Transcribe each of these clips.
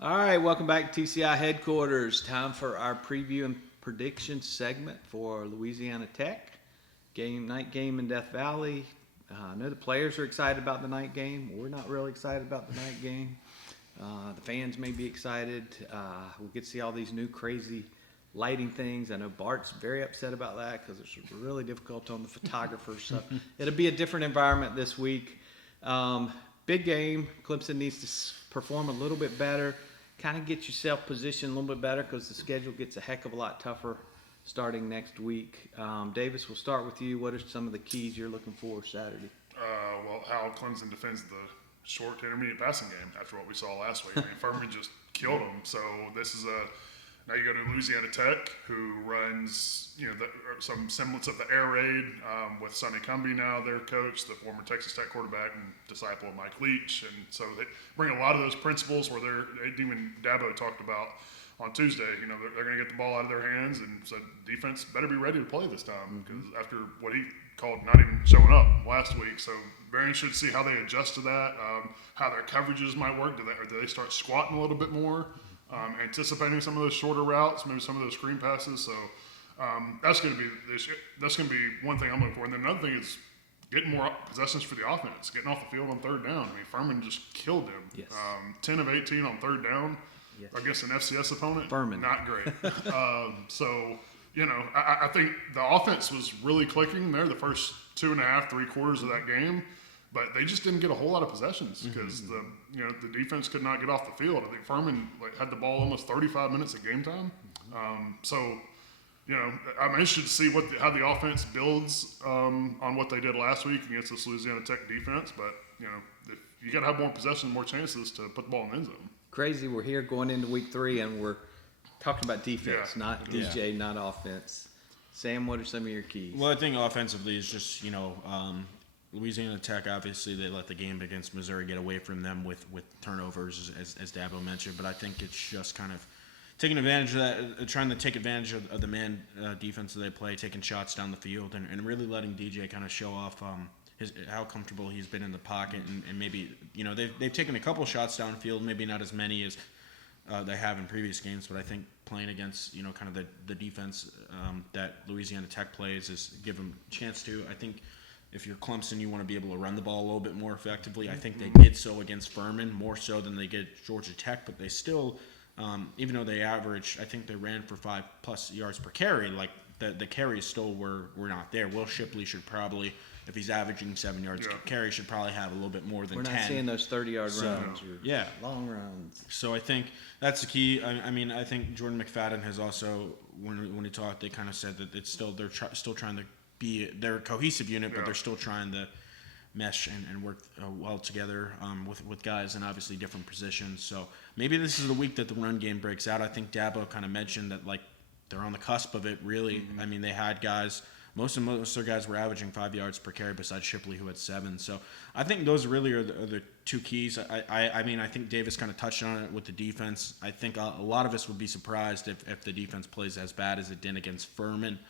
All right, welcome back to TCI headquarters. Time for our preview and prediction segment for Louisiana Tech night game in Death Valley. I know the players are excited about the night game. We're not really excited about the night game. The fans may be excited. We'll get to see all these new crazy lighting things. I know Bart's very upset about that because it's really difficult on the photographers. So it'll be a different environment this week. Big game. Clemson needs to perform a little bit better. Kind of get yourself positioned a little bit better because the schedule gets a heck of a lot tougher starting next week. Davis, we'll start with you. What are some of the keys you're looking for Saturday? Well, how Clemson defends the short to intermediate passing game after what we saw last week. I mean, Furman just killed them. So this is now you go to Louisiana Tech, who runs some semblance of the air raid with Sonny Cumbie now, their coach, the former Texas Tech quarterback and disciple of Mike Leach, and so they bring a lot of those principles where even Dabo talked about on Tuesday. They're going to get the ball out of their hands, and so defense better be ready to play this time because after what he called not even showing up last week, so very interested to see how they adjust to that, how their coverages might work. Do they start squatting a little bit more? Anticipating some of those shorter routes, maybe some of those screen passes. So that's going to be one thing I'm looking for. And then another thing is getting more possessions for the offense, getting off the field on third down. I mean, Furman just killed them. Yes. 10 of 18 on third down against an FCS opponent. Furman. Not great. I think the offense was really clicking there the first 2.5, 3 quarters of that game. But they just didn't get a whole lot of possessions because the defense could not get off the field. I think Furman had the ball almost 35 minutes at game time. I'm interested to see how the offense builds on what they did last week against this Louisiana Tech defense. But if you got to have more possession, more chances to put the ball in the end zone. Crazy, we're here going into week 3, and we're talking about defense, not DJ, not offense. Sam, what are some of your keys? Well, I think offensively is just Louisiana Tech, obviously, they let the game against Missouri get away from them with turnovers, as Dabo mentioned. But I think it's just kind of taking advantage of that, trying to take advantage of the man defense that they play, taking shots down the field, and really letting DJ kind of show off how comfortable he's been in the pocket. And maybe, they've taken a couple shots downfield, maybe not as many as they have in previous games. But I think playing against, kind of the defense that Louisiana Tech plays is give them a chance to. I think if you're Clemson, you want to be able to run the ball a little bit more effectively. I think they did so against Furman, more so than they did Georgia Tech, but they still, even though they averaged, I think they ran for 5+ yards per carry, like the carries still were not there. Will Shipley should probably, if he's averaging 7 yards per carry, should probably have a little bit more than 10. We're not seeing those 30-yard runs or long runs. So I think that's the key. I think Jordan McFadden has also, when he talked, they kind of said that it's still still trying to they're a cohesive unit, but they're still trying to mesh and work well together with guys in obviously different positions. So maybe this is the week that the run game breaks out. I think Dabo kind of mentioned that they're on the cusp of it. Really, I mean, they had guys. Most of their guys were averaging 5 yards per carry, besides Shipley, who had 7. So I think those really are the two keys. I think Davis kind of touched on it with the defense. I think a lot of us would be surprised if the defense plays as bad as it did against Furman.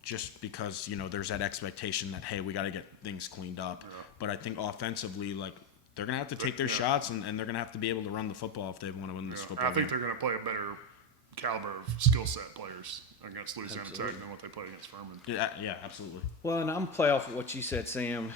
Just because, there's that expectation that, hey, we got to get things cleaned up. Yeah. But I think offensively, they're going to have to take their shots, and they're going to have to be able to run the football if they want to win this football game. I think they're going to play a better caliber of skill set players against Louisiana Tech than what they played against Furman. Yeah, absolutely. Well, and I'm going to play off of what you said, Sam.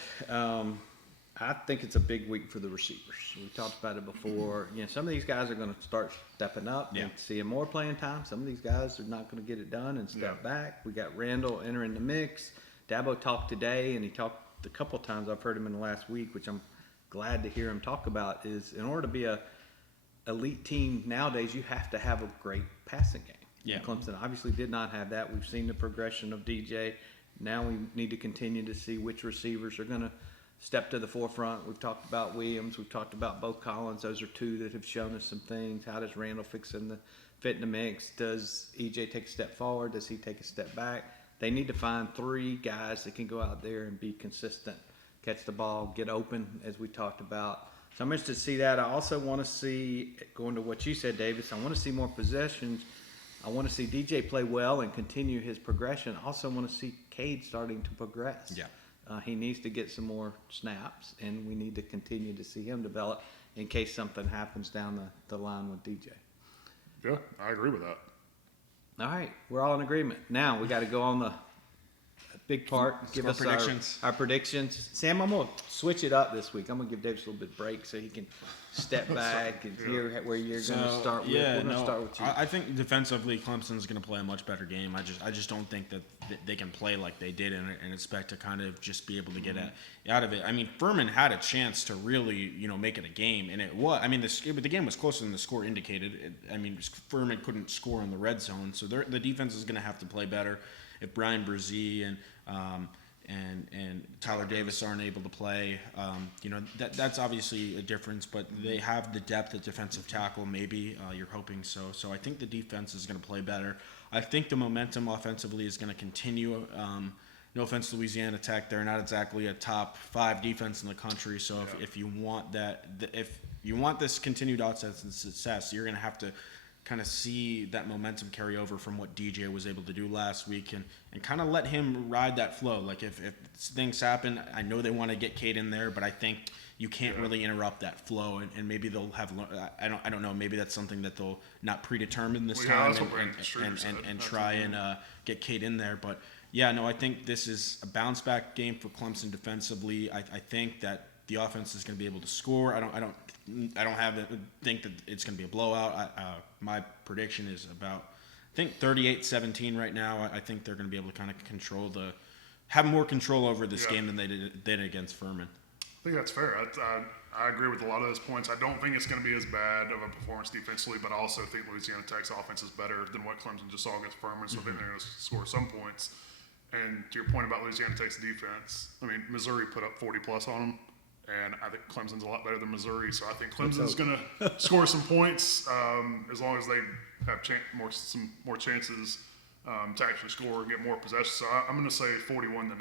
I think it's a big week for the receivers. We talked about it before. Some of these guys are going to start stepping up and seeing more playing time. Some of these guys are not going to get it done and step back. We got Randall entering the mix. Dabo talked today, and he talked a couple of times. I've heard him in the last week, which I'm glad to hear him talk about, is in order to be a elite team nowadays, you have to have a great passing game. Yeah. And Clemson obviously did not have that. We've seen the progression of DJ. Now we need to continue to see which receivers are going to step to the forefront. We've talked about Williams. We've talked about both Collins. Those are two that have shown us some things. How does Randall fit in the mix? Does EJ take a step forward? Does he take a step back? They need to find 3 guys that can go out there and be consistent, catch the ball, get open, as we talked about. So I'm interested to see that. I also want to see, going to what you said, Davis, I want to see more possessions. I want to see DJ play well and continue his progression. I also want to see Cade starting to progress. Yeah. He needs to get some more snaps, and we need to continue to see him develop. in case something happens down the line with DJ. Yeah, I agree with that. All right, we're all in agreement. Now we got to go on the big part. Give Score us predictions. our predictions. Sam, I'm going to switch it up this week. I'm going to give Davis a little bit of break so he can step back and hear where you're going to start with. We're going to start with you. I think defensively, Clemson's going to play a much better game. I just don't think that they can play like they did and expect to kind of just be able to get out of it. I mean, Furman had a chance to really, make it a game, and it was. I mean, the game was closer than the score indicated. Furman couldn't score in the red zone, so the defense is going to have to play better. If Brian Brzee and Tyler Davis aren't able to play, that's obviously a difference. But they have the depth at defensive tackle. Maybe you're hoping so. So I think the defense is going to play better. I think the momentum offensively is going to continue. No offense to Louisiana Tech, they're not exactly a top 5 defense in the country. So if you want if you want this continued offense and success, you're going to have to kind of see that momentum carry over from what DJ was able to do last week and kind of let him ride that flow. Like if things happen, I know they want to get Cade in there, but I think you can't really interrupt that flow, and maybe they'll have. I don't know. Maybe that's something that they'll not predetermine this time and try and get Cade in there. But yeah, no, I think this is a bounce back game for Clemson defensively. I think that the offense is going to be able to score. I don't think that it's going to be a blowout. My prediction is about, I think 38-17 right now. I think they're going to be able to kind of have more control over this game than they did against Furman. I think that's fair. I agree with a lot of those points. I don't think it's going to be as bad of a performance defensively, but I also think Louisiana Tech's offense is better than what Clemson just saw against Furman, so I think they're going to score some points. And to your point about Louisiana Tech's defense, I mean, Missouri put up 40-plus on them. And I think Clemson's a lot better than Missouri, so I think Clemson's going to score some points as long as they have some more chances to actually score and get more possession. So I'm going to say 41-19,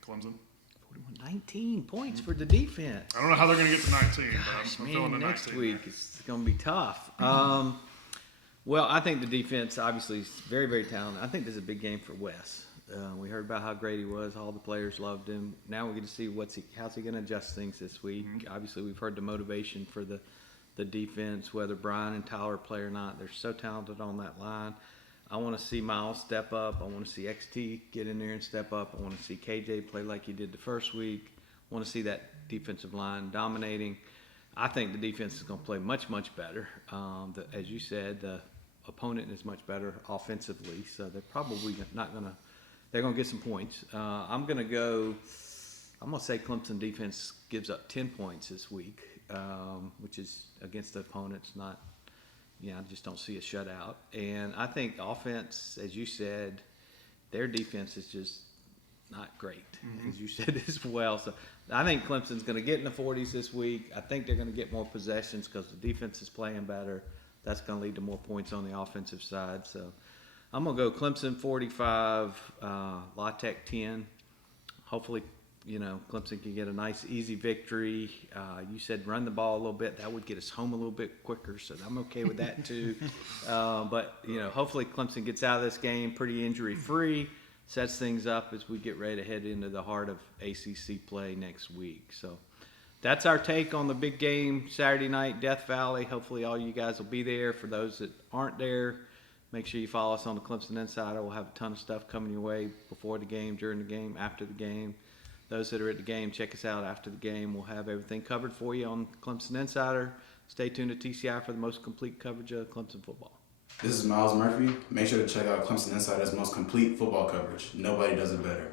Clemson. 19 points for the defense. I don't know how they're going to get to 19, but I'm feeling the 19. Next week it's going to be tough. Well, I think the defense obviously is very, very talented. I think this is a big game for Wes. We heard about how great he was. All the players loved him. Now we get to see how's he going to adjust things this week. Obviously, we've heard the motivation for the defense, whether Brian and Tyler play or not. They're so talented on that line. I want to see Miles step up. I want to see XT get in there and step up. I want to see KJ play like he did the first week. I want to see that defensive line dominating. I think the defense is going to play much, much better. As you said, the opponent is much better offensively, so they're probably not going to. They're going to get some points. I'm going to say Clemson defense gives up 10 points this week, which is against the opponents. I just don't see a shutout. And I think offense, as you said, their defense is just not great, as you said as well. So I think Clemson's going to get in the 40s this week. I think they're going to get more possessions because the defense is playing better. That's going to lead to more points on the offensive side. So I'm going to go Clemson 45, La Tech 10. Hopefully, Clemson can get a nice, easy victory. You said run the ball a little bit. That would get us home a little bit quicker, so I'm okay with that too. But hopefully Clemson gets out of this game pretty injury-free, sets things up as we get ready to head into the heart of ACC play next week. So that's our take on the big game Saturday night, Death Valley. Hopefully all you guys will be there. For those that aren't there, make sure you follow us on the Clemson Insider. We'll have a ton of stuff coming your way before the game, during the game, after the game. Those that are at the game, check us out after the game. We'll have everything covered for you on Clemson Insider. Stay tuned to TCI for the most complete coverage of Clemson football. This is Miles Murphy. Make sure to check out Clemson Insider's most complete football coverage. Nobody does it better.